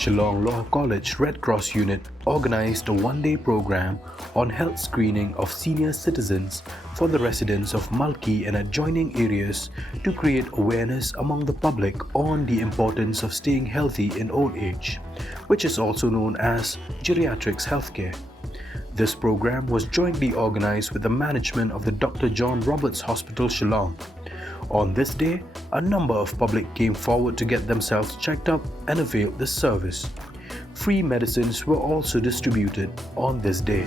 Shillong Law College Red Cross Unit organized a one-day program on health screening of senior citizens for the residents of Malki and adjoining areas to create awareness among the public on the importance of staying healthy in old age, which is also known as Geriatrics healthcare. This program was jointly organized with the management of the Dr. John Roberts Hospital, Shillong. On this day, a number of public came forward to get themselves checked up and availed this service. Free medicines were also distributed on this day.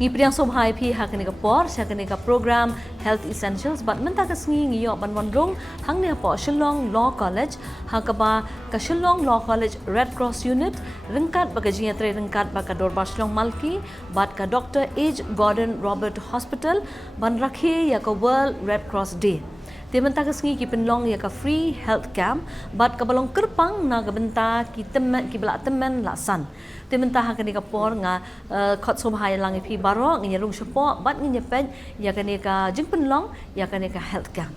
Ipriang sobhai phi hakani ka por sakani ka program Health Essentials but menta ka sngi ngiyo ban rong hang ne po Shillong Law College hakaba ka Shillong Law College Red Cross Unit ringkat ba ka Geriatric ringkat ba ka Dorba Shillong Malki bat ka Dr. H. Gordon Robert Hospital ban rakhe ya ka World Red Cross Day. Tementa ka sngi ki penlong ya ka free health camp bat ka balong kerpang na ka benta ki temen ki bela temen lasan. Tementa ha kani ka por nga khot sobhai lang phi baro ngi rung sepo bat ngi pen ya kani ka jing penlong ya kani ka health camp.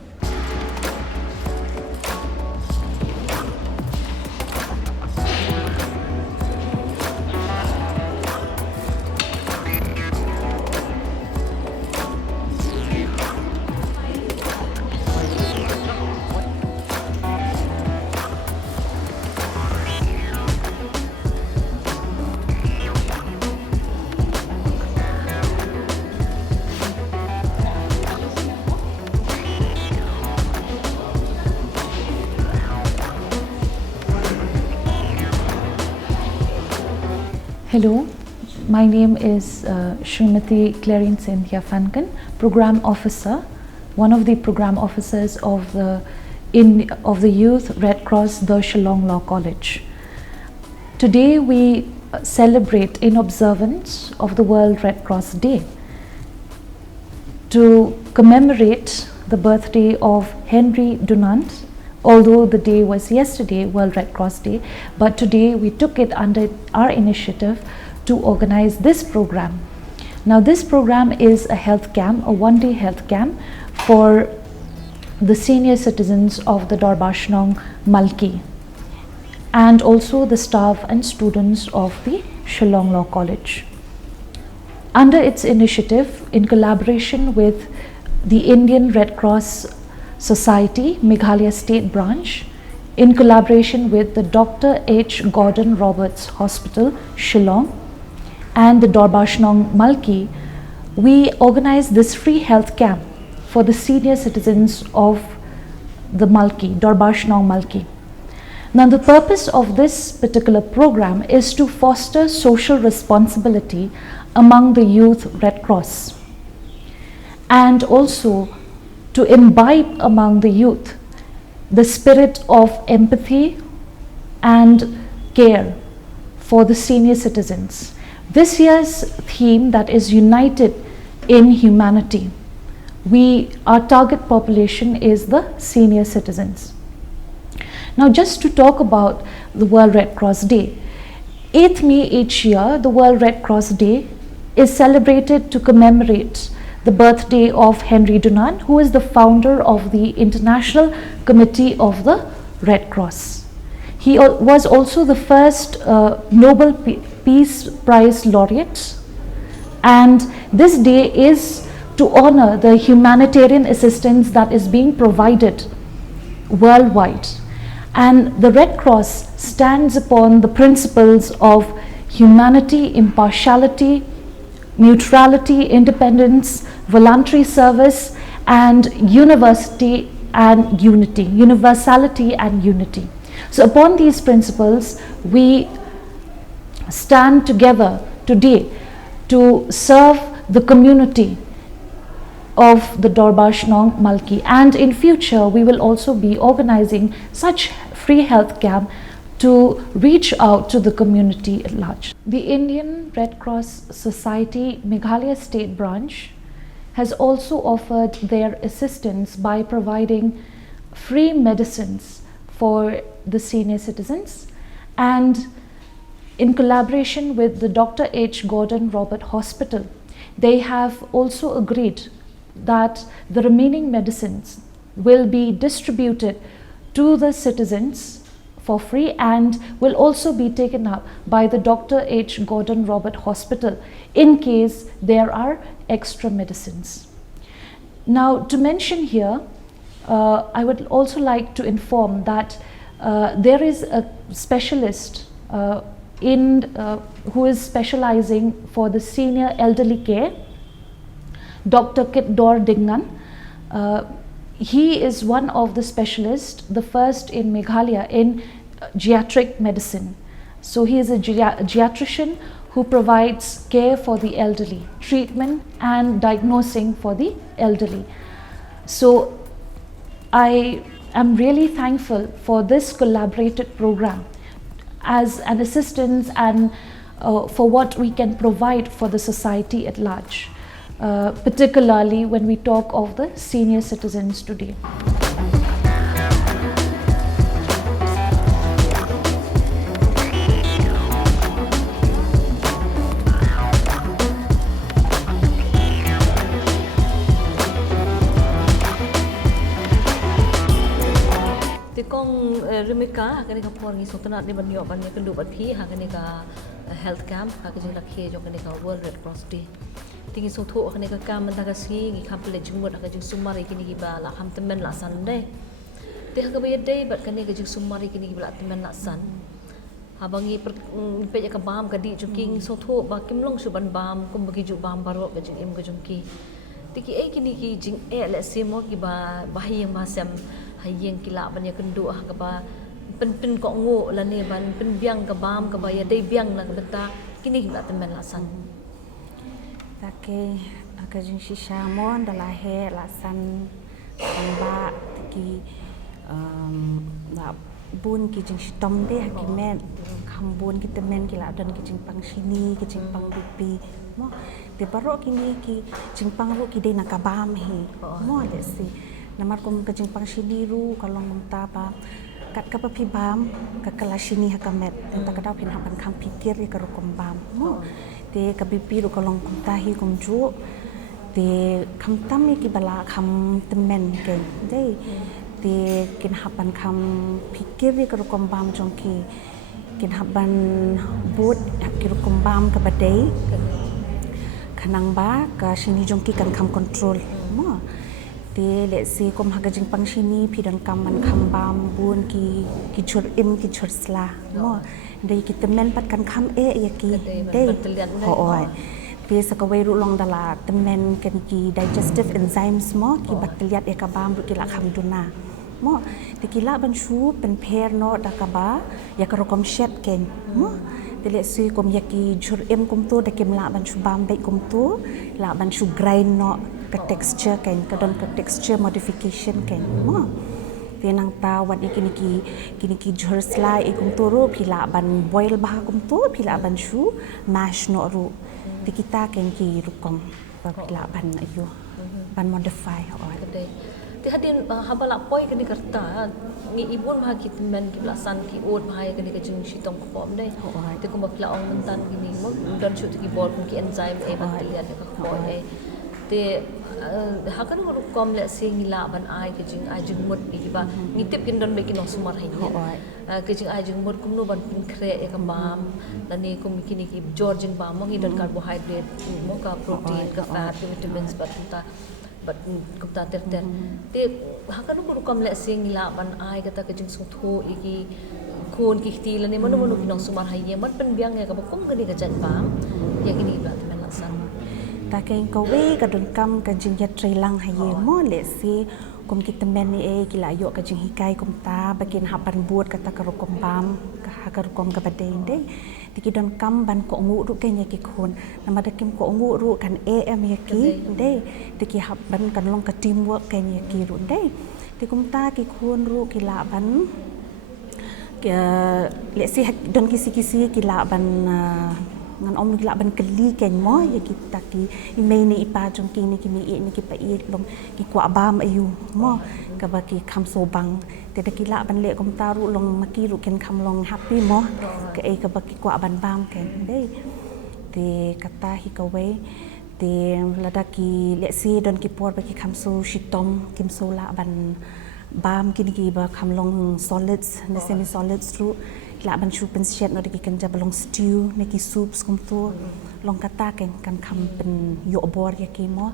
Hello, my name is Srimati Clarine Cynthia Fankin, Program Officer, one of the Program Officers of the Youth Red Cross, the Shillong Law College. Today we celebrate in observance of the World Red Cross Day to commemorate the birthday of Henry Dunant. Although the day was yesterday, World Red Cross Day, but today we took it under our initiative to organize this program. Now this program is a health camp, a one-day health camp for the senior citizens of the Dorbashnong Malki and also the staff and students of the Shillong Law College. Under its initiative, in collaboration with the Indian Red Cross Society, Meghalaya State Branch, in collaboration with the Dr. H. Gordon Roberts Hospital, Shillong, and the Dorbashnong Malki, we organized this free health camp for the senior citizens of the Malki, Dorbashnong Malki. Now, the purpose of this particular program is to foster social responsibility among the Youth Red Cross and also to imbibe among the youth the spirit of empathy and care for the senior citizens. This year's theme, that is United in Humanity. Our target population is the senior citizens. Now, just to talk about the World Red Cross Day, 8th May each year, the World Red Cross Day is celebrated to commemorate the birthday of Henry Dunant, who is the founder of the International Committee of the Red Cross. He was also the first Nobel Peace Prize laureate, and this day is to honor the humanitarian assistance that is being provided worldwide. And the Red Cross stands upon the principles of humanity, impartiality, neutrality, independence, voluntary service, and universality and unity. So upon these principles, we stand together today to serve the community of the Dorbarshnong Malki, and in future we will also be organizing such free health camp to reach out to the community at large. The Indian Red Cross Society Meghalaya State Branch has also offered their assistance by providing free medicines for the senior citizens, and in collaboration with the Dr. H. Gordon Robert Hospital, they have also agreed that the remaining medicines will be distributed to the citizens for free and will also be taken up by the Dr. H. Gordon Robert Hospital in case there are extra medicines. Now, to mention here, I would also like to inform that there is a specialist who is specializing for the senior elderly care, Dr. Kitdor Dingan. He is one of the specialists, the first in Meghalaya in geriatric medicine. So he is a geriatrician who provides care for the elderly, treatment and diagnosing for the elderly. So I am really thankful for this collaborated program as an assistance and for what we can provide for the society at large. Particularly when we talk of the senior citizens today. Tikong Rimika, kani ka por ngi sotna ni ban yo ban ni kendu bat phi ha kani ka health camp ha ka Jingrakhe jo kani ka World Red Cross Day. Tinggi sotho kani ka kam man ta ka si ngi kham pele jumut ka jing sumari kini ki ba la kham temen la san de. Te ha ka ba yedai bat kani ka jing sumari kini ki ba temen la san. Ha bangi pe ka bam ka di juking sotho ba kimlong su ban bam kum bagi ju bam baro ka jing im ka jungki. Tiki ai kini ki jing le semo ki ba bahayang masam hayeng kila ban ya kendu ah ka ba pen ko ngo la ne ban pen biang ka bam ka ba ya dei biang la ka beta kini la temen la san. Take akajin shisha mon dala he la san ba ki la bun ki jing stom de ki men kham bun ki temen ki la dan ki jing pang sini ki jing pang pipi mo de baro kini ki jing pang ro ki de na ka bam he mo de si namar kum ka jing pang sini ru kalong mum ta ba kat ka pi bam ka kala sini ha ka met ta ka dau pin ha ban kham pikir ka ro kum bam mo te kabipi ro kalong kumtahi kumju te kamtam ki bala kham temen ke dei te kin hapan kham pikir ka ro kombam jongki kin haban bot ki ro kombam ka badai kanang ba ka sini jongki kan kham control mo te le se kom ha jing pang sini pidan kam man kham bam bun ki chur im ki chur sla mo dei ki temen pat kan kham ya ki dei ho oi pe sa ka wei ru long dala temen kan ki digestive enzymes mo ki bakteliat ka bam ru ki la kham duna mo te ki la ban shu pen pher no da ka ba ya ka rokom shet ken mo te le si kom ya ki chur im kum tu da kim la ban shu bam be kum tu la ban shu grind no ka texture ken ka don ka texture modification ken mo tenang ta wan ikini ki jhrsla ikum turu phila ban boil bah kum tu phila ban shu mash no ru tikita ken ki rukom phila ban ayu ban modify oi ti hadin habala poi kani karta ngi ibun ma ki men ki plasan ki ot bhai kani ka jing shitong ko pom dai te ko bakla ong mentan kini mo don shoot ki bol ki enzyme e bacteria ka ko e te hakan ko kom le sing la ban ai ke jing ai jing mut ki ba ngitip kin don be kin sumar hai ke jing ai jing mut kum no ban pin kre e ka bam la ni kum kini ki georgian bam mo ngi don carbohydrate mo ka protein ka fat ka vitamins but kum ta ter te hakan ko kom le sing la ban ai ka ta ke jing sung tho iki kon ki ti la ni mo no kin sumar hai ye mat pen biang ya ka kum ka ni ka jan bam ya kini ba te lan san ta kain kawe ka don kam ka Geriatric lang haye mo le si kum kita men ni kila yo ka jing hikai kum ta bakin hapan buat kata karukom bam ka karukom ka badeng dei tiki don kam ban ko ngu ru kenya ki khon nama dakim ko ngu ru kan am ya ki dei tiki hab ban kan long ka teamwork kenya ki ru dei tikum ta ki khon ru kila ban le si don kisi kila ban ngan om kila ban keli ken mo ya kita ki imei ni ipa jong ki ni ki mi ni ki pa i long ki kwa bam ayu mo ka ba ki kham so bang te da kila ban le kom taru long maki ru ken kham long happy mo ka ka ba ki kwa ban bam ken dei te kata hi ka we te lada ki le si don ki por ba ki kham so shitom kim so la ban bam ki ba kham long solids ne semi solids ru la ban chu pen shet no de ki kan ja balong stew ne ki soups kum tu long kata kan kham pen yo bor ya ki mo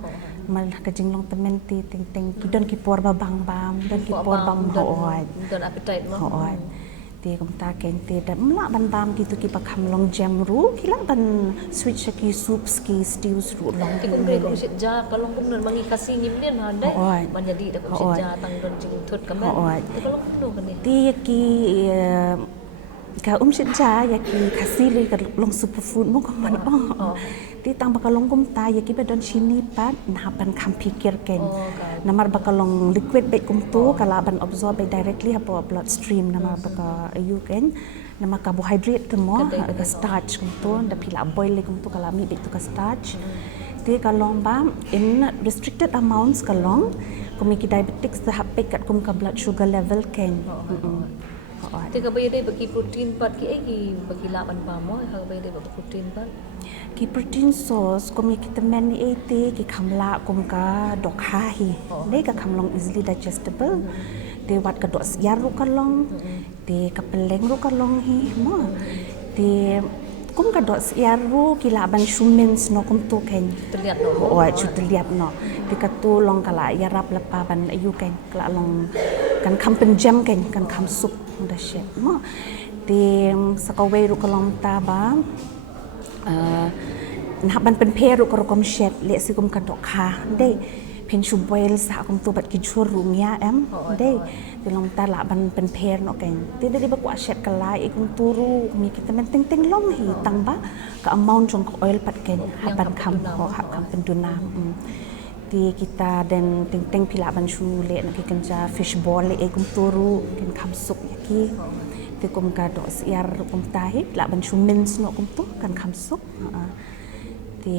mal ka jing long temen ti teng ki don ki por ba bang bam don ki por bam ho oi don appetite mo ho oi ti kum ta ken ti da mla ban bam ki tu ki pa kham long jam ru ki la ban switch ki soups ki stews ru long ki kum ko sit ja kalong kum nan mangi kasi ngim nen ha dai man jadi da ko sit ja tang don jing thut ka man ti kalong kum no kan ni ti ki ka sit ja ya ki kasi le ka long superfood mo ko man ti tang bakalong kum ta ya ki ba don chini pat na ban kham pikir ken namar bakalong liquid be kum tu kala ban absorb by directly ha blood stream namar baka ayu ken nama carbohydrate mo ka starch kum tu da pila boil le kum tu kala mi be tu ka starch ti kalong ba in restricted amounts kalong kum ki diabetics da hape kat kum ka blood sugar level ken te ka bayade bagi protein pat ki bagi laban pa mo ka bayade bagi protein pat ki protein source kum kita men ni te ki khamla kum ka dok ha hi dei ka khamlong easily digestible te wat ka dok yar ru kalong te ka peleng ru kalong hi mo te kum ka dok yar ru ki laban shumens no kum tu ken terlihat no chu terlihat no te ka tu long kala yarap lepa ban ayu ken kala long kan kham pen jam ken kan kham sup da shet mo te sakawe ru kalong ta ba nah ban pen peru ko kom shet le si kum ka dok kha dei pen chu boil sa kum tu bat ki chur ru nya em dei te long ta la ban pen per no ken te de ba kwa shet kala e kum tu ru mi ki temen teng long hi tang ba ka amount jong oil pat ken ha ban kham ho ha kham pen duna ti kita den teng pila ban chu le na ki kan ja fish ball le e kum tu ru ken kham sup ya ki te kum ka do siar kum ta hi la ban chu mins no kum tu kan kham sup te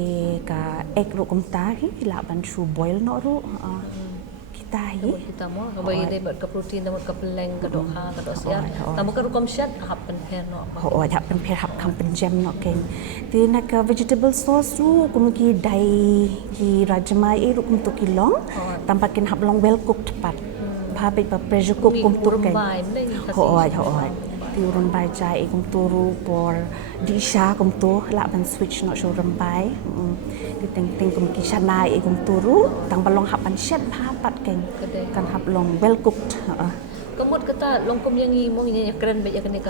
ka egg ru kum ta hi la ban chu boil no ru kita hi kita mo ka bayade bat ka protein da ka peleng ka do ha ka do siar tamu ka rukom shet happen her no ho hap pen per hap kam pen jam no ken te na ka vegetable sauce ru kum ki dai ki rajma e ru kum tu ki long tampakin hap long well cooked pat ba pe pa pressure cook kum tu ken ho ti urun bai chai e kum tu ru por di sha kum tu la ban switch no show rum bai ti teng kum ki chana e kum tu ru tang balong hap ban shet pa pat ken kan hap long well cooked kamut kata longkom yang i mo nya keren be ya kene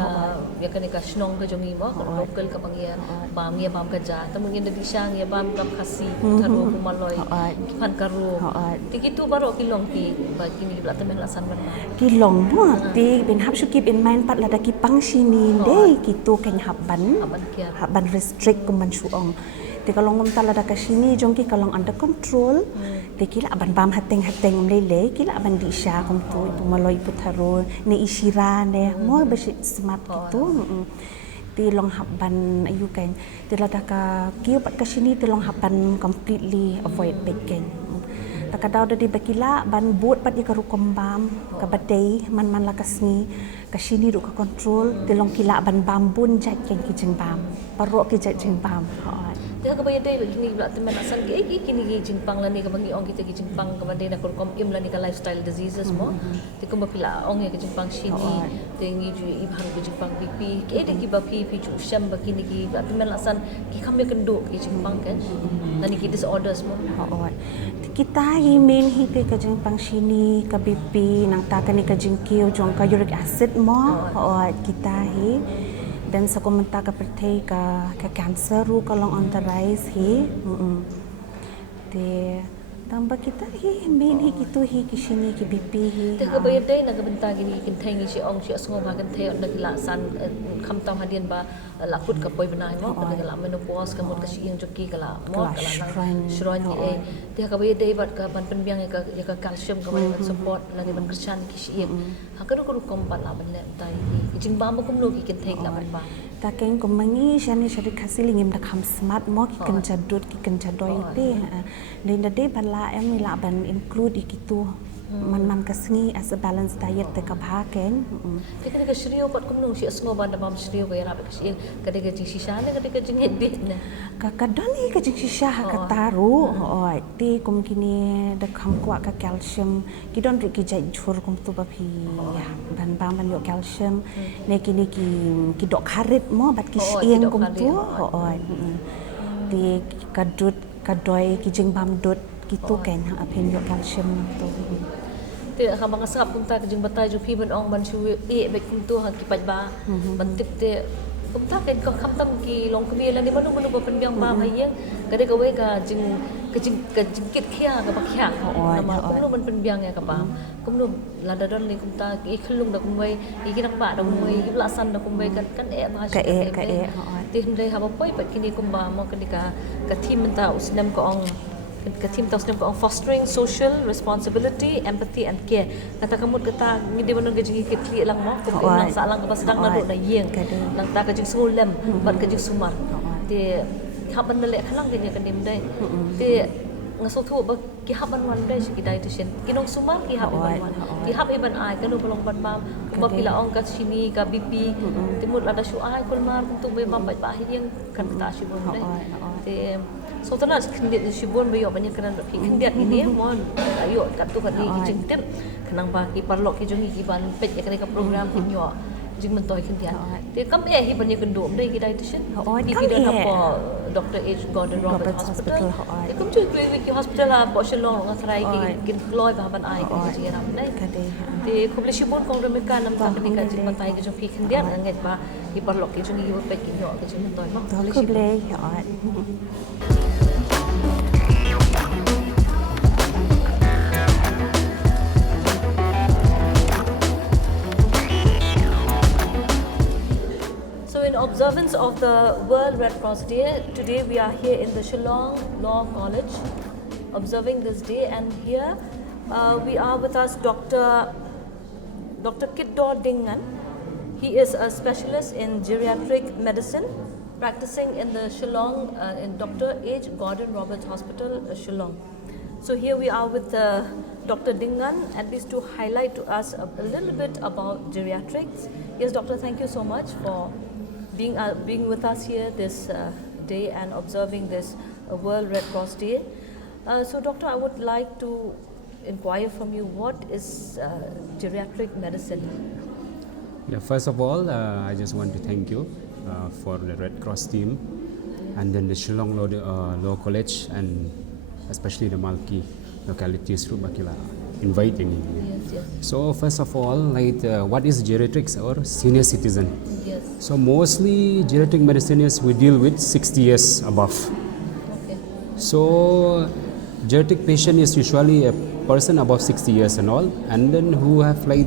ka snong ka jongi mo local ka pangia bam ya bam ka ja tamu ngin di sang ya bam kam khasi tharo kumaloi pan karu tikitu baro kilong ti ba kini bla tamen lasan ban ki long mo ti bin hap shukip in mind pat lada ki pang sini de ki tu ken haban restrict kum ban suong te kalong ngom tala da ka sini jong ki kalong under control te kila ban bam hateng lele kila ban di sha kum tu itu maloi putharo ne isira ne mo ba smart gitu ti long haban ayu ken te lada ka kiu pat ka sini te long haban completely avoid baking takadaw da di bakila ban buat pat di karukom bam ka badai man la kasni ka sini ru ka control te long kila ban bambun jat ken ki jing bam paro ki jat jing bam dia ka bayade kini bla temen asan ki kini ki jingpang la ni ka bangi ong kita ki jingpang ka bade na kur kom im la ni ka lifestyle diseases mo ti ko mapila ong ya ki jingpang sini te ngi ju i bhang ki jingpang pp ke de ki ba pp chu sham ba kini ki bla temen asan ki kam ya kendo ki jingpang kan na ni ki disorders mo kita hi main hi te ka jingpang sini ka bp nang ta ka ni ka jingkio jong ka uric acid mo kita hi dan sa komenta ka pertay ka cancer ru ka long on the rise hi Te tambah kita main gitu kisini ki BP Te ka bayan day na kabenta gini kin thangi si ong si asngo ba kan the na kila san kham tam hadian ba lakut ka poi banai mo ka kala menopause ka mot ka si yang joki kala mo kala shron ni e te ka bayan day bat ka ban pen biang ya ka calcium ka ban support la ni ban krishan ki si yang ha ka ko kom pan la ban le tai jing ba mo kum lo ki kin theng la ban ba ta keng ko mangi shani shari khasi lingim da kham smart mo ki kan jadut ki kan jadoi te le da de bala em la ban include ikitu man kasngi as a balanced diet te ka bha keng te ka shriyo pat kum nung si asngo ba da bam shriyo ka yara ka si ka de ka jing shisha ne ka de ka jing het bit ne ka dani ka jing shisha ka taru oi te kum kini da kham kwa ka calcium ki don ri ki jai jhur kum tu ba phi ban bang ban yo calcium ne kini ki dok harit mo bat ki sieng kum tu oi te ka doi ki jing bam dot gitu kan apen yo calcium tu te ha bang sap kum ta ka jing batai ju phi ban ong ban chu e be kum tu ha ki paj ba ban tip te kum ta ken ka kham tam ki long kmi la ni ban ban ba pen biang ba mai ye ka de ka we ka jing kit khia ka ba khia ma kum no ban pen biang ya ka ba kum no la da don ni kum ta ki khulung da kum we ki nam ba da kum we ki la san da kum we kan e ba ka e te hindai ha ba poi pat kini kum ba mo ka thim ta usnam ko ong ka team tasnim ko fostering social responsibility, empathy and care. Kata kamu kata ngidi banon ka jingi kitli lang mo kung nang sa lang ka basdang na do na yeng nang ta ka jing sungulem bat ka jing sumar. Te haban na le khalang ganya ka nim dai. Te ngaso thu ba ki haban wan dai si dietitian. Kinong sumar ki haban wan. Ki hab iban ai kanu balong ban mam ba pila ong ka sini ka BP. Timut ada syu ai kulmar untuk be mam ba hiyeng kan ta si bon dai. Te so tana khindiat si bon bayo banyak kanan pi khindiat ini mon ayo kat tu kat ni jing tip kanang ba ki parlok ki jongi ki ban pet ya ka program kinyo jing mentoi khindiat te kam e hi banyak kendom dai ki dietitian ki ki dan apa Dr. H. Gordon Roberts Hospital te kum chu ki hospital la bo shalong nga thrai ki loi ba ban ai ki ji ram dai te khubli si bon kong rem ka nam ta ni ka jing mentai ki jong pi khindiat ngai ba ki parlok ki jongi ki pet kinyo ki jing mentoi mo khubli in observance of the World Red Cross Day, today we are here in the Shillong Law College observing this day, and here we are with us Dr. Kitdor Dingan. He is a specialist in geriatric medicine practicing in the Shillong in Dr. H. Gordon Roberts Hospital, Shillong. So here we are with Dr. Dingan, at least to highlight to us a little bit about geriatrics. Yes, doctor, thank you so much for being with us here this day and observing this World Red Cross Day. So doctor, I would like to inquire from you, what is geriatric medicine? Yeah, first of all, I just want to thank you for the Red Cross team and then the Shillong Law College and especially the Malki localities through Bakila inviting me. Yes. So first of all, like what is geriatrics or senior citizen? Yes. So mostly geriatric medicine is we deal with 60 years above. Okay. So geriatric patient is usually a person above 60 years and all, and then who have like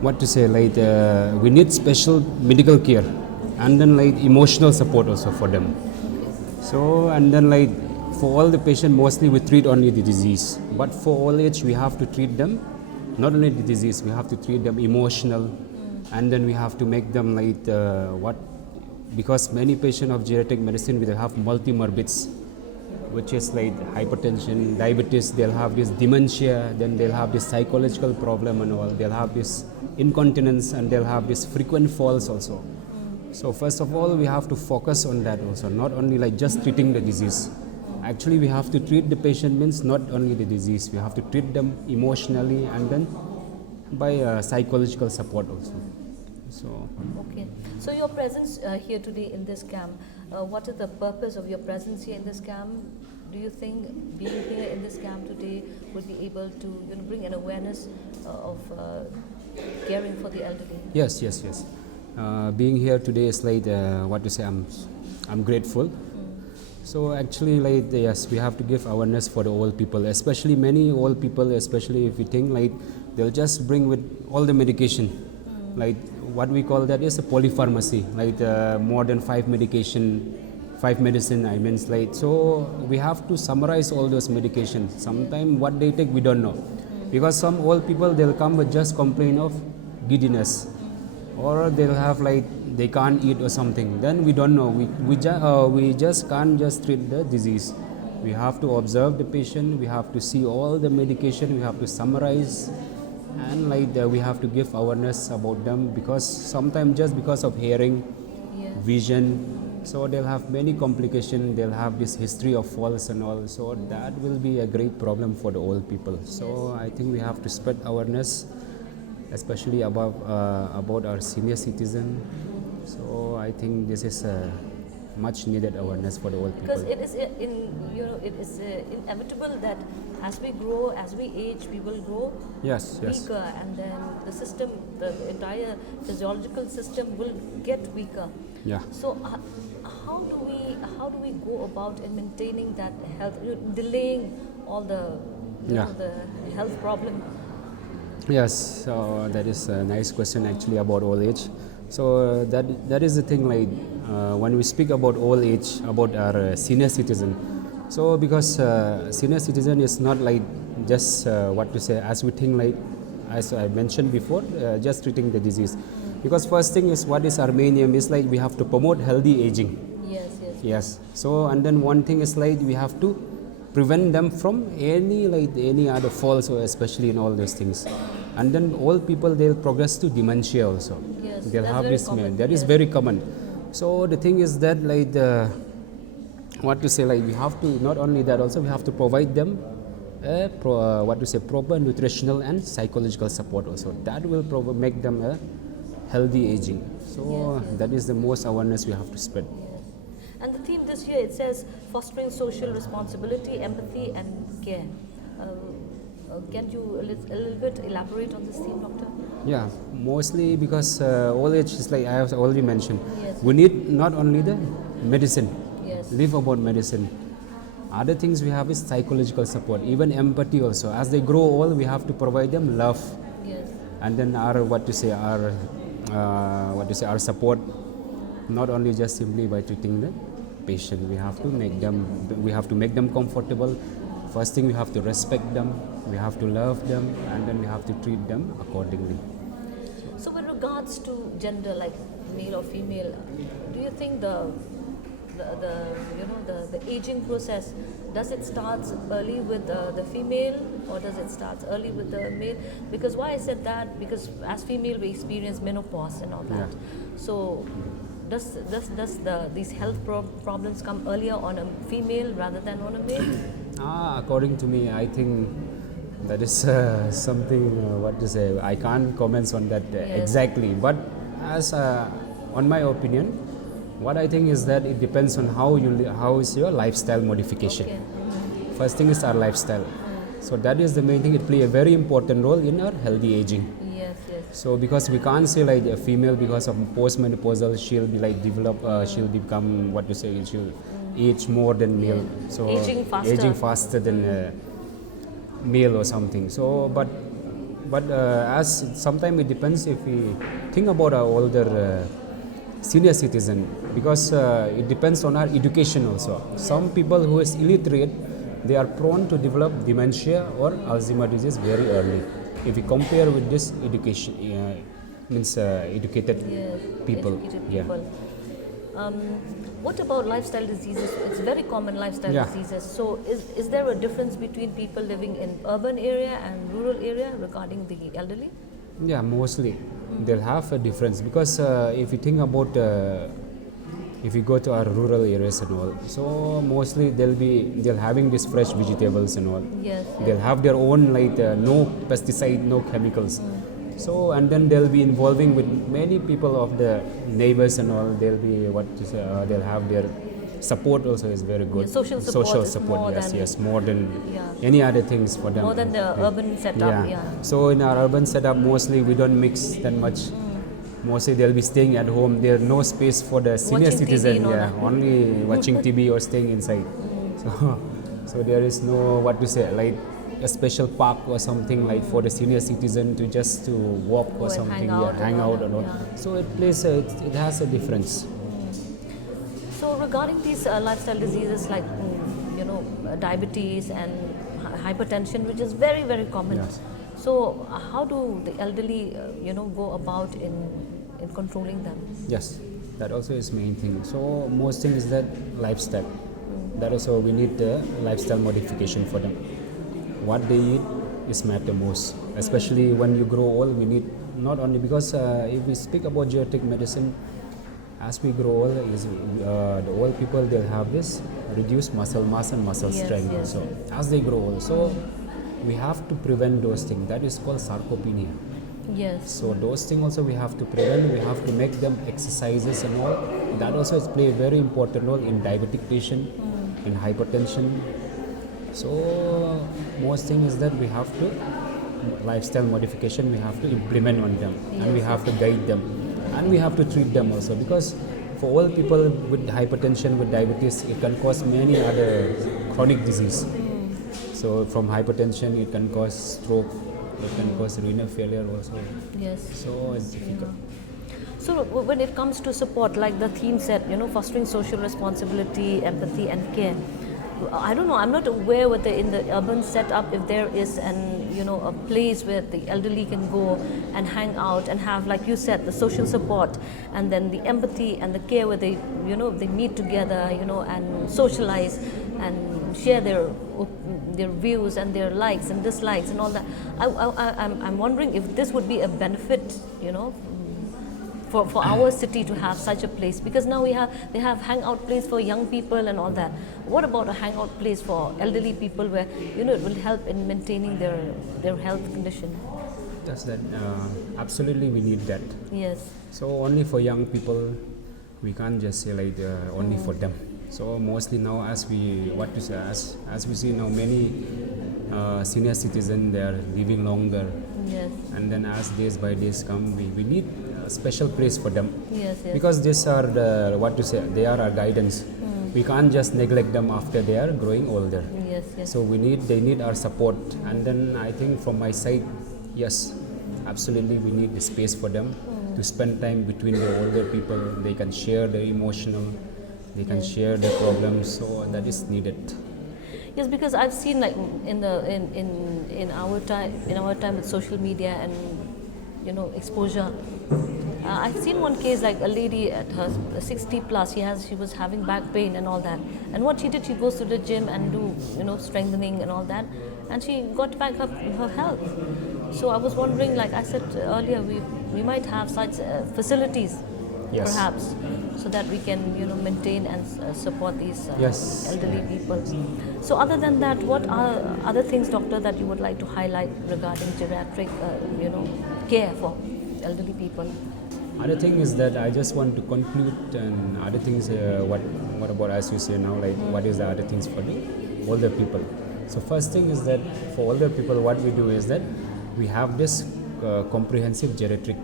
what to say, like we need special medical care and then like emotional support also for them. So and then like for all the patient mostly we treat only the disease, but for all age we have to treat them not only the disease, we have to treat them emotional, and then we have to make them like because many patients of geriatric medicine will have multi-morbids, which is like hypertension, diabetes, they'll have this dementia, then they'll have this psychological problem and all, they'll have this incontinence, and they'll have this frequent falls also. So first of all, we have to focus on that also, not only like just treating the disease. Actually, we have to treat the patient means not only the disease, we have to treat them emotionally and then by psychological support also. So okay. So your presence here today in this camp, what is the purpose of your presence here in this camp? Do you think being here in this camp today would be able to bring an awareness of caring for the elderly? Yes. Being here today is like what to say. I'm grateful So actually, like yes, we have to give awareness for the old people, especially many old people, especially if we think like they'll just bring with all the medication, like what we call that is a polypharmacy, like more than five medicine. I mean, like so we have to summarize all those medications. Sometimes what they take we don't know, because some old people they'll come with just complain of giddiness, or they'll have like they can't eat or something, then we don't know, we just can't just treat the disease. We have to observe the patient, we have to see all the medication, we have to summarize, and like we have to give awareness about them, because sometimes just because of hearing, vision, so they'll have many complications, they'll have this history of falls and all, so that will be a great problem for the old people. So I think we have to spread awareness, especially about our senior citizen. So I think this is a much needed awareness for the old people. Because it is it is inevitable that as we grow, as we age, we will grow Yes. weaker, and then the system, the entire physiological system will get weaker. Yeah. So how do we go about in maintaining that health, delaying all the the health problem? Yes, so that is a nice question actually about old age. So that is the thing, like when we speak about old age, about our senior citizen. So because senior citizen is not like just what to say, as we think, like as I mentioned before, just treating the disease. Because first thing is, what is our main aim is like we have to promote healthy aging. Yes. So and then one thing is like we have to prevent them from any other falls, or especially in all those things. And then old people, they'll progress to dementia also. Yes, They'll have this common. that is very common. So the thing is that like what to say, like we have to, not only that, also we have to provide them proper nutritional and psychological support also. That will make them a healthy aging. So that is the most awareness we have to spread. And the theme this year, it says fostering social responsibility, empathy and care. Can you a little bit elaborate on this theme, Doctor? Yeah, mostly because old age is like I have already mentioned. Yes. We need not only the medicine, Yes. live about medicine. Other things we have is psychological support, even empathy also. As they grow old, we have to provide them love, Yes. and then our support, not only just simply by treating the patient. We have to make them comfortable. First thing, we have to respect them, we have to love them, and then we have to treat them accordingly. So with regards to gender, like male or female, do you think the aging process, does it start early with the female, or does it start early with the male? Because why I said that, because as female we experience menopause and all that. So does these health problems come earlier on a female rather than on a male? According to me, I think that is something, what to say, I can't comment on that exactly. But as on my opinion, what I think is that it depends on how is your lifestyle modification. Okay. First thing is our lifestyle. So that is the main thing. It play a very important role in our healthy aging. Yes. So because we can't say like a female, because of postmenopausal, she'll be like she'll become, what to say, she'll age more than male. So aging faster than male or something. So but as sometimes it depends if we think about our older senior citizen, because it depends on our education also. Some people who is illiterate, they are prone to develop dementia or Alzheimer's disease very early. If we compare with this education, educated people. Educated people. What about lifestyle diseases? It's very common, lifestyle diseases. So is there a difference between people living in urban area and rural area regarding the elderly? Yeah, mostly they'll have a difference, because if you think about if you go to our rural areas and all, so mostly they'll having these fresh vegetables and all. Yes. They'll have their own, like no pesticide, no chemicals. So and then they'll be involving with many people of the neighbors and all. They'll be they'll have their support also is very good. Social support, yes, more than any other things for them. More than the urban setup. So in our urban setup, mostly we don't mix that much mostly they'll be staying at home. There's no space for the senior Watching TV citizen. and all Yeah, that. only watching TV or staying inside. So, so there is no what to say like a special park or something like for the senior citizen to just to walk Go or and something. hang out and Hang all out that, or not. yeah. So it plays it has a difference. So regarding these lifestyle diseases like diabetes and hypertension, which is very very common. Yes. So how do the elderly go about in controlling them? Yes, that also is main thing. So most thing is that lifestyle. That also we need the lifestyle modification for them. What they eat is matter most. Especially when you grow old, we need not only because if we speak about geriatric medicine, as we grow old, is the old people they'll have this reduced muscle mass and muscle Yes, strength yes. also as they grow old. So we have to prevent those things. That is called sarcopenia. Yes. So those things also we have to prevent. We have to make them exercises and all. That also is play a very important role in diabetic patient, in hypertension. So most thing is that we have to lifestyle modification. We have to implement on them, and we Yes. have to guide them, and we have to treat them also because for all people with hypertension, with diabetes, it can cause many other chronic disease. So from hypertension, it can cause stroke, it can cause renal failure also. Yes. So it's difficult. So when it comes to support, like the theme said, fostering social responsibility, empathy, and care. I don't know. I'm not aware whether in the urban setup, if there is a place where the elderly can go and hang out and have, like you said, the social support, and then the empathy and the care where they, they meet together, and socialize and share their views and their likes and dislikes and all that. I'm wondering if this would be a benefit, for our city to have such a place, because now they have hangout place for young people and all that. What about a hangout place for elderly people where it will help in maintaining their health condition? That's that. Absolutely, we need that. Yes. So only for young people, we can't just say like only for them. So mostly now, as we as we see now, many senior citizens they are living longer, Yes. and then as days by days come, we need a special place for them. Yes. Yes. Because these are they are our guidance. We can't just neglect them after they are growing older. Yes. Yes. So they need our support, and then I think from my side, yes, absolutely we need the space for them to spend time between the older people. They can share their emotional, they can share their problems. So that is needed. Yes, because I've seen like in our time with social media and exposure. I've seen one case like a lady at her 60 plus. She was having back pain and all that. And what she did, she goes to the gym and do strengthening and all that, and she got back her health. So I was wondering, like I said earlier, we might have such facilities, Yes. perhaps, so that we can maintain and support these Yes. elderly people. So other than that, what are other things, doctor, that you would like to highlight regarding geriatric care for elderly people? Other thing is that I just want to conclude, and other things. What about, as you say now, like what is the other things for the older people? So first thing is that for older people, what we do is that we have this comprehensive geriatric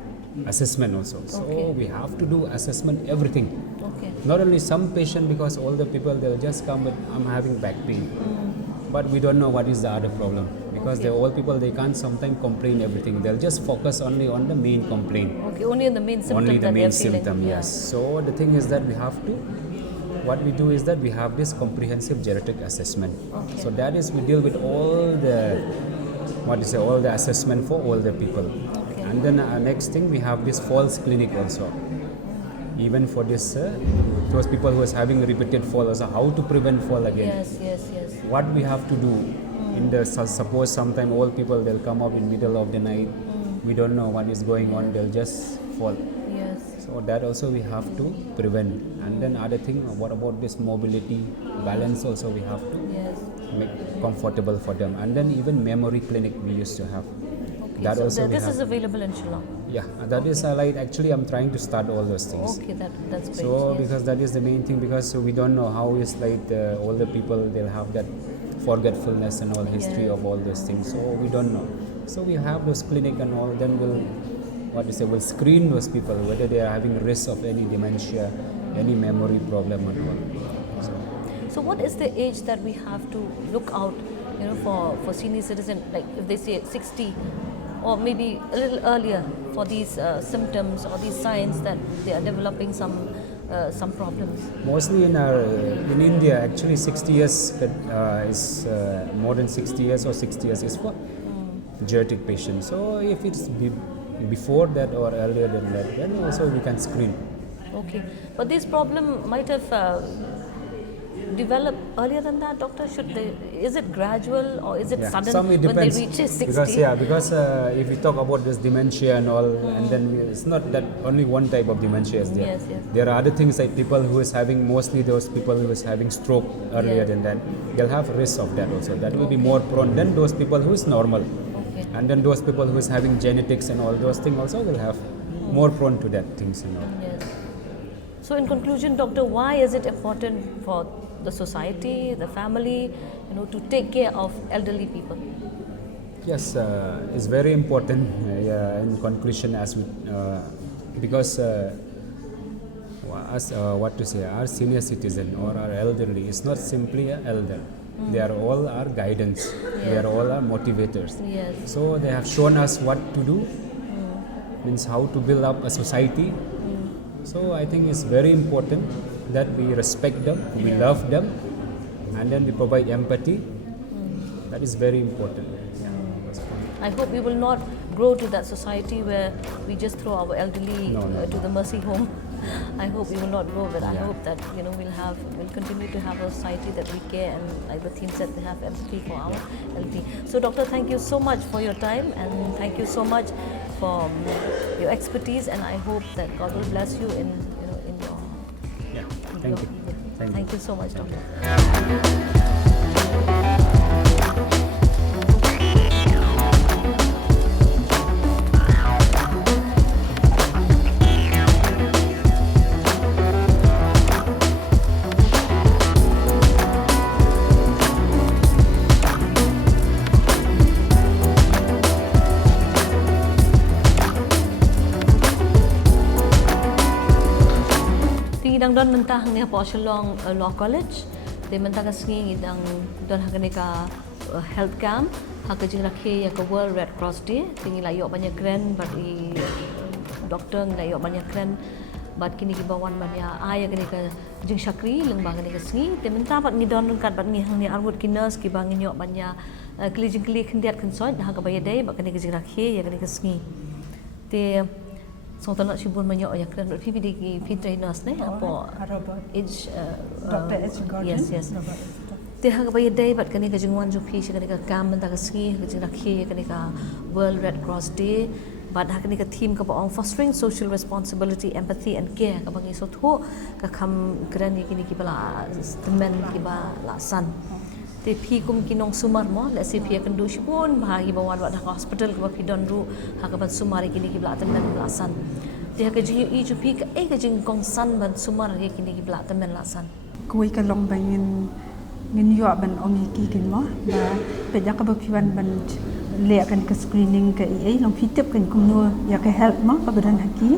assessment also. So Okay. we have to do assessment everything. Okay. Not only some patient, because older people they'll just come with I'm having back pain, but we don't know what is the other problem, because Okay. the old people they can't sometimes complain everything. They'll just focus only on the main complaint. Okay, only in the main symptom Only the that main they're feeling. symptom, Yeah. yes. So the thing is that what we do is that we have this comprehensive geriatric assessment. Okay. So that is we deal with all the all the assessment for older people. Okay. And then next thing we have this falls clinic also. Even for this those people who is having repeated fall also, how to prevent fall again. Yes, yes, yes. What we have to do in the suppose sometime old people they'll come up in middle of the night. We don't know what is going on, they'll just fall. Yes. So that also we have to prevent. And then other thing, what about this mobility, balance also we have to Yes. make comfortable for them. And then even memory clinic we used to have. Okay. That So also we this have. is available in Shillong. Yeah, that is like actually I'm trying to start all those things. Okay, that's great. So yes. because that is the main thing, because we don't know how is like the older people they'll have that forgetfulness and all history Yeah. of all those things. So we don't know. So we have those clinic and all. Then what to say, will screen those people whether they are having risk of any dementia, any memory problem or not. So what is the age that we have to look out, for senior citizen, like if they say 60 or maybe a little earlier for these symptoms or these signs that they are developing some problems? Mostly in India, actually 60 years is more than 60 years or 60 years is for geriatric patients. So if it's before that or earlier than that, then also we can screen. Okay, but this problem might have developed earlier than that, doctor? Is it gradual or is it sudden some it when they depends. reach 60? Because if we talk about this dementia and all, and then it's not that only one type of dementia is there. Yes. There are other things like people who is having, mostly those people who is having stroke earlier than that, they'll have risk of that also. That will be more prone than those people who is normal. Okay. And then those people who is having genetics and all those things also will have more prone to that things and all. Yes. So in conclusion, doctor, why is it important for the society, the family, to take care of elderly people? Yes, it's very important in conclusion because our senior citizen or our elderly is not simply an elder. They are all our guidance. They are all our motivators. Yes. So they have shown us what to do, means how to build up a society. So I think it's very important that we respect them, we love them, and then we provide empathy. That is very important. I hope we will not grow to that society where we just throw our elderly to the mercy home. I hope we will not grow, but I hope that we'll continue to have a society that we care, and like the theme said, they have empathy for our elderly. So doctor, thank you so much for your time, and thank you so much for your expertise, and I hope that God will bless you in your Thank you. Thank you so much, doctor. Dang don mentah ni po Shillong Law College, de mentah ka singi dang don hakani ka health camp, hak Jingrakhe ya ka World Red Cross Day, tingi layo banyak keren bagi doktor layo banyak keren bat kini ki bawan banyak ay kani ka Jingrakhe leng bang kani ka singi, de mentah bat ni don kat bat ni hang ni arwut ki nurse ki bang ni banyak kli khendiat konsoi hak ka bayadai bat kani ka Jingrakhe ya kani ka singi. De so talak sibun banyak ya keren PPD trainers ne apo age Dr. H. Gordon. Yes. Te hang ba day bat kani ka jingwan jo phi kani ka kam ta ka ski ka Jingrakhe kani ka World Red Cross Day bat ha kani ka theme ka ba fostering social responsibility, empathy and care ka bangi so tho ka kham kran kini ki bala temen ki ba la san te phi kum kinong sumar mo la se phi kan du shipun bahagi bawan wa hospital ka phi don ru ha ka ban sumar kini ki bla temen la san te ha ka ji I ju phi ka ka jing kong san ban sumar kini ki bla temen la san Kui ka long bangin ngin yo ban ongi ki kin mo ba pe ja ka ba phi ban le kan ka screening ka long phi tep kan kum no ya ka help mo ka ban haki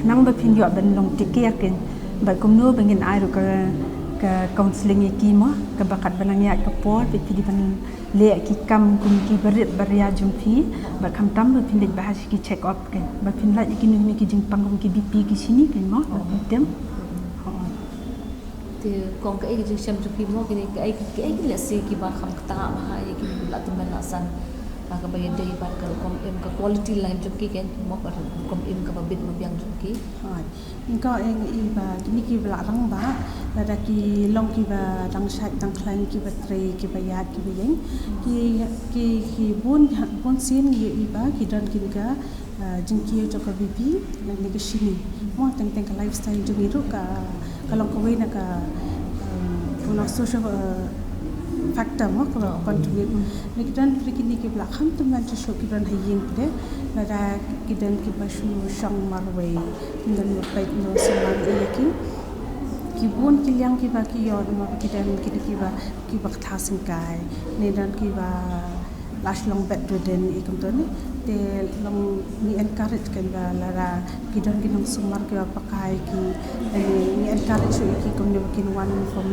khnang ba phin yo ban long tikia kin ba kum no bangin ai ru ka counseling ki mo ka bakat banang ya ka por pe di ban le ki kam kum ki barit baria jum phi ba kham tam ba phin de ba ki check up ken ba phin la ki ni ki jing pang ki bp ki sini ken mo ba tem te kong ka jing sham ju phi mo kini ka le se ki ba kham ta ha ye ki la temen la san ka ba ye dei ban ka kom em ka quality line ju ki ken mo ka kom em ka ba bit mo biang ju kiก็เองอีบานี่กีบละรังบาแล้วดากีลองกีบารังชัดรังคลันกีบาเตรกีบายากีบายังกีบุนซีนอีบากีดอนกีกาจิงกีจอกบีบีแล้วนี่ก็ชินีมั่วแต่งกับไลฟ์สไตล์จุมีรุกลองกเวนะกะพวกโซเชียลfactor mo ka contribute ni kidan ni ki bla kham tum lan show ki dan hayin de la da kidan ki bashu shang marwe ndan no pait no samar ki bun ki liang ki ba ki yor ma kidan ki ba thasing kai ni dan ki ba lash long bed den I kam to ni te long ni encourage kan ba lara kidon kinong sumar ke pakai ki ni encourage ki kom ne kin one from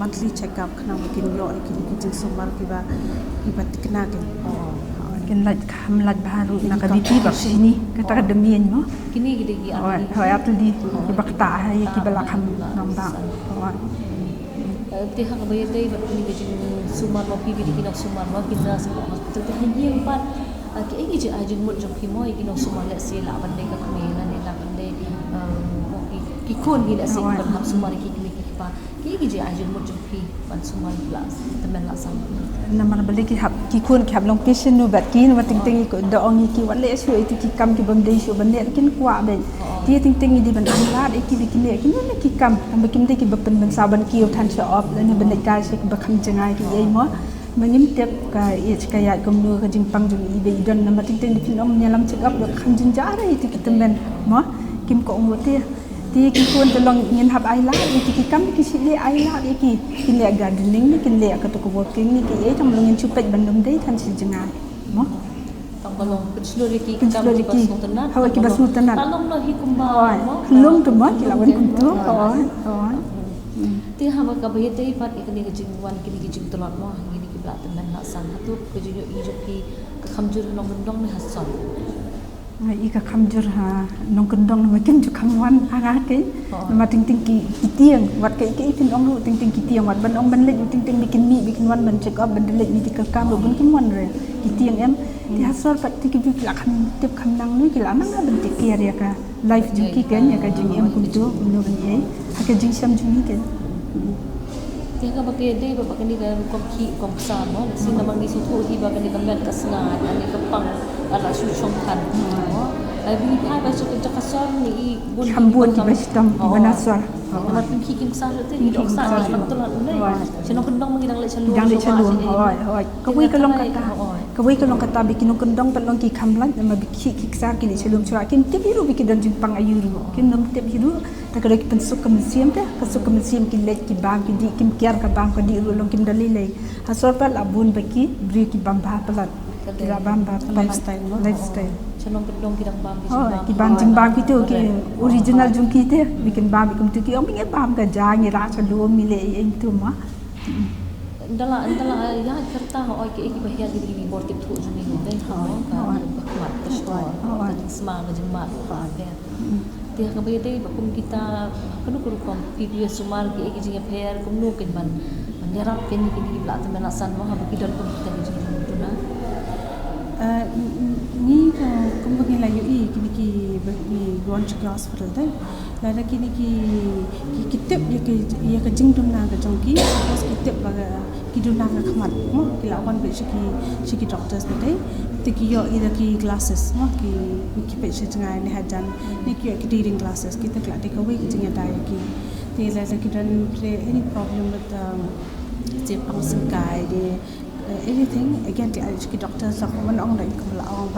monthly check up kana kin yo ki jing sumar ki ba tikna ke kin lat kham lat baru na ka bibi bak sini kata ka demien mo kini gede gi ho atul di ki bakta hai ki bala kham nam ba ti hak bayi dai bat ni ke jing sumar mo pi bi ki nok sumar mo kin na sa hospital te hin pat ki ai ji ajin mut jong ki mo ki nok sumar le se la ban dai ka khme na ne la ban dai ki khon gi la se ban hap sumar ki ki pa ki ji ajin mut jong pi ban sumar plus temen la sam na mana balik ki hap ki khon ki hap long patient nu bat kin wa ting ting ko do ong ki wa le su ti ki kam ki bam dai su ban le kin kwa be ti ting ting di ban an la ki bi ki le ki ne ki kam am kim dai ki ban ban sa ban ki than sha op le ne ban dai ka se ba kham jangai ki ai mo mangim tep ka ich ka ya kom nu ka jing pang jung i be don na ma ting ting di nom nya lam check up lo kham jin ja ra ti ki temen mo kim ko ngo te ti ki kon to long ngin hab ai la ti ki kam ki si le ai la ki le gardening ni ki le ka to ko working ni ki e trong long ngin chu pet ban nom dei than si jangai mo tong balong penslori ki kam ki basung tenan ha ki basung tenan balong lo hi kumba mo lung tu mo ki la wan kum tu ti ha ba ka bayi dai pat ikani ke jing wan kini ke jing tolot mo ngini ki bla tenan la san hatu ke jing yo i jo ki ka khamjur long dong ni hason i ka khamjur ha nong kendong ma kim ju khamwan anga ke ma ting ting ki tiang wat ke tin ong lu ting ting ki tiang wat ban ong ban le ting ting bikin mi bikin wan ban check up ban le ni ti ka kam lu ban kim wan re ki tiang em ti hasol pat ti ki ju la kham tip kham nang nu ki la nang ban ti ki ya ka life ju ki ken ya ka jing em kum tu nu ban ye ka jing sam ju ni ken ti ka ba ke dei ba ka ni ka kom ki kom sa mo sin na bang ni su thu hi ba ka ni ka met ka snga ani ka pang ala su chong kan ai bi pa ba su ka ka sor ni i bun kham bun ki ba stam banasar ma tin ki kim sa le te ni dok sa ni mang tolot le chen no kendong mangi dang le chalu dang le chalu hoi ka wi ka long kata bikin no kendong pat long ki kham lan ma bi ki sa ki le chalum chwa kin te biru bi ki dan jing pang ayuru kin nom te biru ta ka ki pen suk ka museum te ka suk ka museum ki le ki bang ki di kim kiar ka bang ka di ru long kim dali le ha sor pat la bun ba ki bri ki bam ba palat ki la bam ba lifestyle chen no kendong ki dang bam ki bang jing bang ki tu ki original jung ki te bikin bam bikum tu ki ong nge bam ka ja nge ra chalu mi le em tu ma ndala ya kerta ho ke ki bahia di bi bor tip thu juni ho dai ho ka mat ta shoi smang ga jema ha ke ti ka bahia dai bakum kita kanu kuru kom pi sumar ki jinga pher kum nu kin ban nyarap ken ki bla ta mena san mo ha bi dal kum kita ji tu na ni ka kum bagi la yu i ki launch ke hospital dai la da ki kitep ya ka jing dum na ka jong ki suppose kitep ba ki dum na ka khamat mo ki la kon be ki doctors dai te ki yo ida ki glasses mo ki pe se jangai ne hadan ne ki reading glasses ki te kla te ka we ki jinga dai ki te la ki don't play any problem with the pang kai de anything again the ki doctor sa man ong dai ko la ong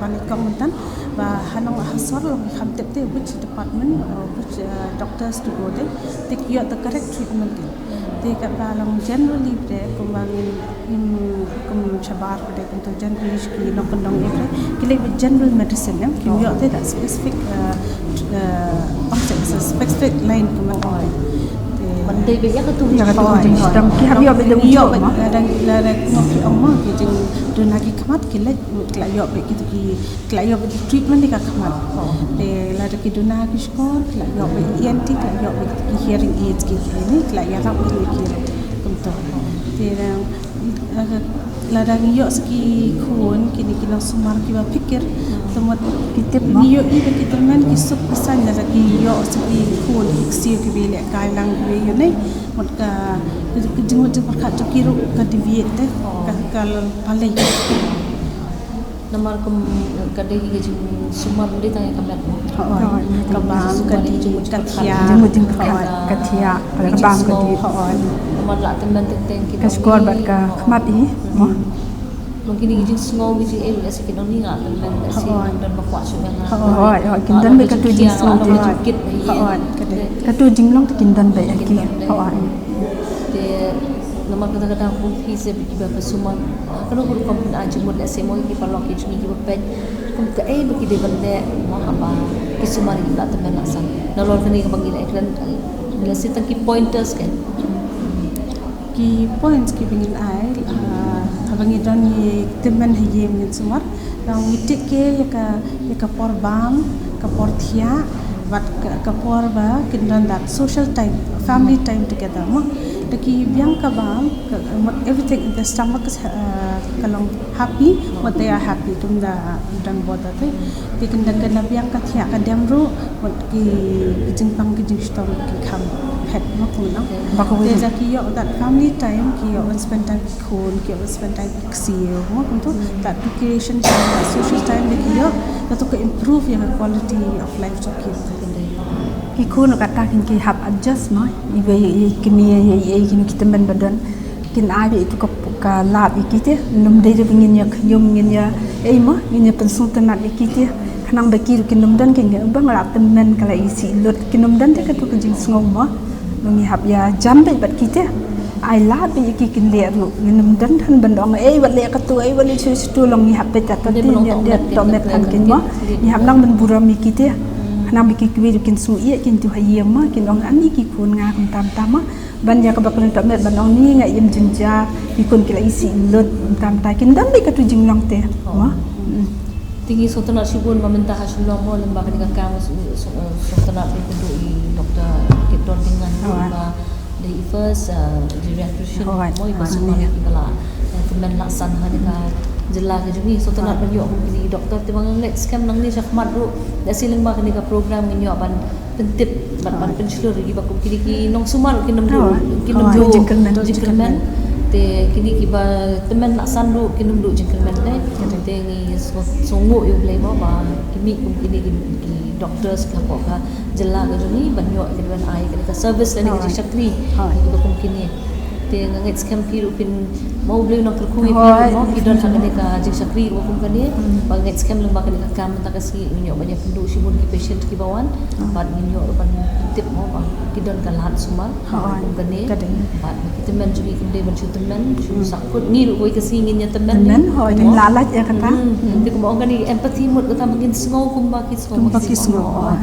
ban kom tan ba hanong hasor lo kham tep te which department or which doctors to go there take you the correct treatment te ka ba long generally de ko mangin kum chabar de ko to generally ki no kon dong e ki le general medicine ki yo te that specific specific line ko man man dei be ya ka tu jing stam ki hab yo be dong yo ma la ko ki amma ki jing do na ki khamat ki le la yo be ki la yo be treatment ni ka khamat de la ki do na ki skor la yo be ENT la yo be ki hearing aids ki ni la ya ra be ki kum to de la da yo ski khon ki ni ki la sumar ki ba pikir temat kitip ni yo i be ki temen ki sup pesan la ki yo ski khon ki ki be le kai lang be yo nei mot ka jing ka kiru ka deviate ka palai namar kum kadai ki jing sumar ndi ta ka met ka bang ka di jing ka thia jing ka thia ka bang ka di man la temen teng ki ka skor bat ka khmat i mo mungkin ni jing sngo ki jing el si kin ni nga temen si dan ba kwa su nga hoi kin dan be ka tu jing sngo di ka tu jing long kin dan be ki hoi de nama kata-kata pun hise bagi bapa semua kalau guru kompon aja mud la semua ki parlok ki jumi ki bapet kum ke bagi de bande ma apa ki semua ni la temen lasan nalor kini ke bagi ekran la sitan ki pointers kan ki points ki bingin ai abangi don ye temen haye ngin sumar nang itik ke ya ka por bam ka por thia but ka por ba kindan that social time family time together ma Taki biang kabam, everything in the stomach is kalong happy, what they are happy tum da dan boda te. Ti kenda kena biang ka thia ka demru, what ki jingpang ki jingstom ki kham pet ma kun no. Te ja ki yo that family time ki yo spend time ki khon, ki yo spend time ki siyo ma kun tu that recreation time, that social time ki yo to ka improve your quality of life to ki. Ki kun kata ki hab adjust ma ibe kini ye kini kita men badan kin abi itu ka lab ikite num de bingin yak yum ngin ya ma ngin ya pensung tenat ikite kanang baki kin num dan kin bang lab temen kala isi lot kin num dan te ka tu jing ngom ma ngi hab ya jambe bat kite ai lab bi ki kin le ru ngin num dan han bandong wat le ka tu wat le chu long ngi hab pe ta tin ya to met kan kin ma ni hab lang ben buram ikite nang biki kwi kin su ye kin tu hayem ma kin ong ani ki kun nga kun tam tam ma ban ya ka bakun ta met ban ong ni nga yem jinja ki kun kila isi lot tam ta kin dan bi ka tu jing long te ma tinggi sotana sibun meminta hasil lomo lemba ka kang sotana pe kudu i doktor kiton dengan ba dari first geriatrician moi pasuma kala kemen laksan hadika jelas ke jumi so tanat banyo di doktor timang ngek scam nang ni sakmat ru da siling ba kini ka program nginyo ban pentip ban pencelur gi baku kini ki nong sumar kinam du jingkelmen te kini ki ba temen laksan ru kinam du jingkelmen dai te ngi songo yo play ba kimi kum kini ki doctors ka ko ka jelas ke jumi banyo kini ai kini ka service ni ki sakri ki baku kini te ngit scam ki rupin mau beli nak terkui mau pidon angane ka jing sakri ko kum kani bang ngit scam leng bakal ka kam ta kasi inyo banyak pendu sibun ki patient ki bawan bad inyo ban tip mau ba pidon ka lat suma kum kani bad kita men juri kende ban chu temen chu sakut ni ru koi kasi nginya temen hoi ning lalat ya kata te ko mau kani empathy mut kata mungkin sngau kum ba ki sngau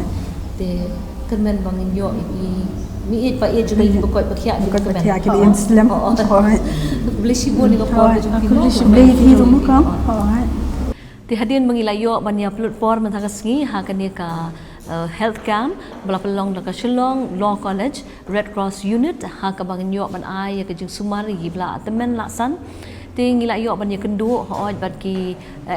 te kemen bang inyo iki mi pa e juga ibu koi pakhya ko pakhya ki bien slam hoi beli sibun ni ko por beli di rumah kam hoi ti hadin mengilayo bania platform thang sngi ha kani ka health camp bala pelong ka Shillong Law College Red Cross unit ha ka bang yo ban ai ka jing sumar gi bla temen laksan ting ila yo ban ye kendu hooj bat ki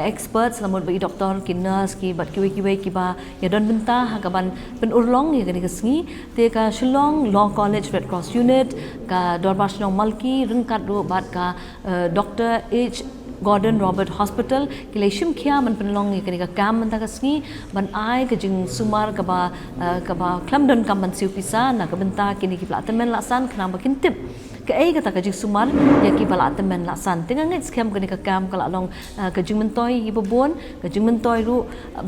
experts lamun bagi doktor ki nurse ki bat ki ba ya don benta ha ka ban pen urlong ye kani kasngi te ka Shillong Law College Red Cross unit ka Dorbash Nong Malki rengkat ru bat ka Dr. H Gordon Robert Hospital kile shim khia man penlong ye kani ka kam man ta kasngi ban ai ka jing sumar ka ba klamdon kam man siu pisa na ka benta kini ki pla temen laksan khna ba kin tip ke ai kata ka jing sumar ya ki bala temen laksan tinga ngai scam kani ka kam kala long ka jing mentoi hi bobon ka jing mentoi ru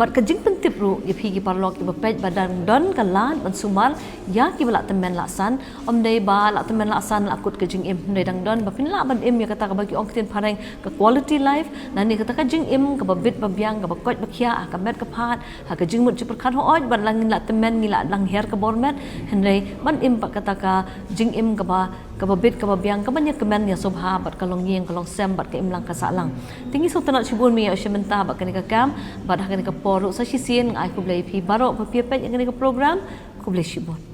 bat ka jing pentip ru ye phi ki parlok ki bapej badan don ka lat ban sumar ya ki bala temen laksan om dei ba la temen laksan akut ka jing im dei dang don ba pin la ban im ya kata ka bagi ong tin pareng ka quality life nani kata ka jing im ka babit babyang ka bakot bakhya ka met ka phat ha ka jing mut chipur khan ho oj ban lang la temen ngila lang her ka bormet henrei ban im pa kata ka jing im ka babit ka babyang ka banyak kemen ya sobha bat kalong yeng kalong sem bat ka imlang ka salang tingi so tanat sibun mi ya shementa bat kani ka kam bat kani ka poru sa sisien ai ku blai phi baro pa pia pet kani ka program ku blai sibun